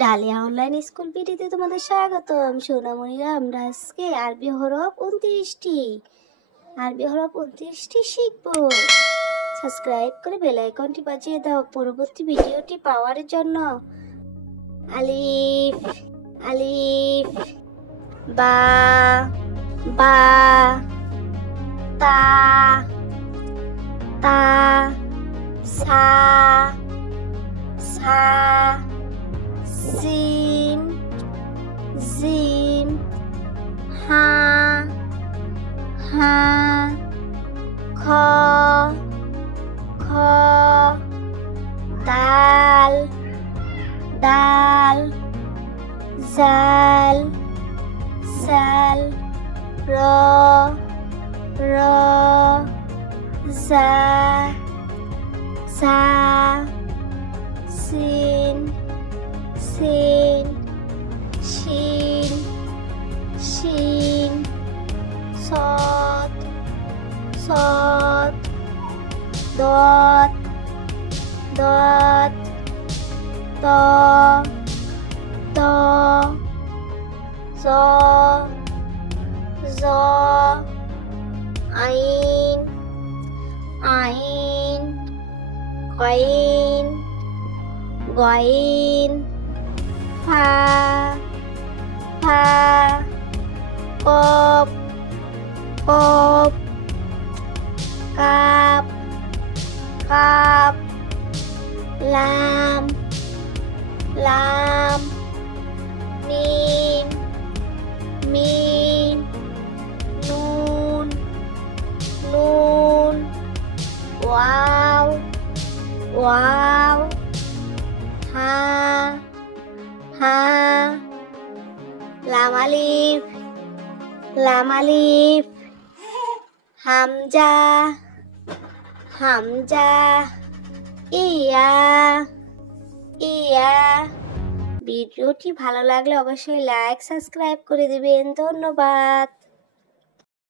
Dahlia online school পিটিতে তোমাদের স্বাগতম সোনামণিরা। আমরা আজকে আরবি হরফ 29টি শিখবো। সাবস্ক্রাইব করে বেল আইকনটি বাজিয়ে দাও পরবর্তী ভিডিওটি পাওয়ার জন্য। আলিফ আলিফ, বা বা, তা তা, সা সা, জিম জিম, হা হা, খ খ, দাল দাল, জাল জাল, র র, জা জা, সিন সিন, শিন শিন, সদ সদ, দত দত, ত ত, জ জ, আইন আইন, গইন গইন, ফা ফা, কফ কফ, কাপ কাপ, লাম লাম, মিম মিম, নুন নুন, ওয়াও ওয়াও, হা হা, লাম আলিফ লাম আলিফ, হামজা হামজা, ইয়া ইয়া। ভিডিওটি ভালো লাগলে অবশ্যই লাইক সাবস্ক্রাইব করে দিবেন। ধন্যবাদ।